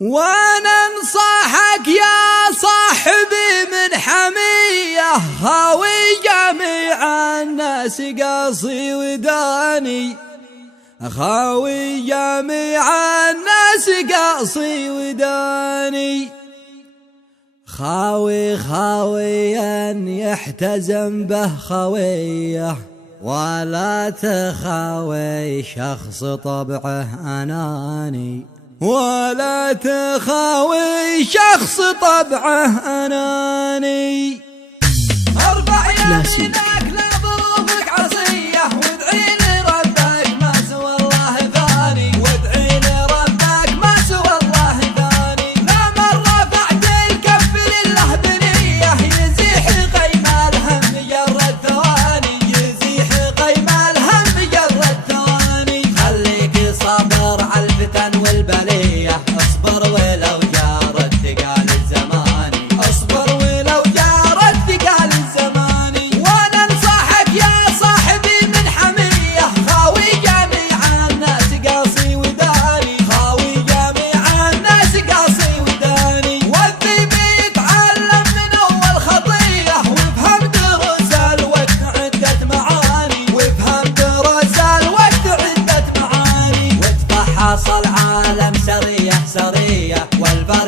وانا انصحك يا صاحبي من حمية، خاوي جميع الناس قاصي وداني، خاوي جميع الناس قاصي وداني، خاوي أن يحتزم به خويه، ولا تخاوي شخص طبعه أناني، ولا تخاوي شخص طبعه أناني. ارفع يمينك لظروفك عصية، وادعي لربك ما سوى الله ثاني، وادعي لربك ما سوى الله ثاني. لما رفعت الكف لله بنية، يزيح قيم الهم مجرد ثواني، يزيح قيم الهم مجرد ثواني. خليك صابر على الفتن والبلية، اصبر ولو جارت ثقال الزمان، اصبر ولو جارت ثقال الزمان. وانا انصحك يا صاحبي من حمية، خاوي جميع الناس قاصي وداني، خاوي جميع الناس قاصي وداني. والذي بيتعلم من اول خطية، وافهم دروس الوقت عدة معاني، وافهم دروس الوقت عدة معاني. وتفحص العالم سرية سرية، والفرق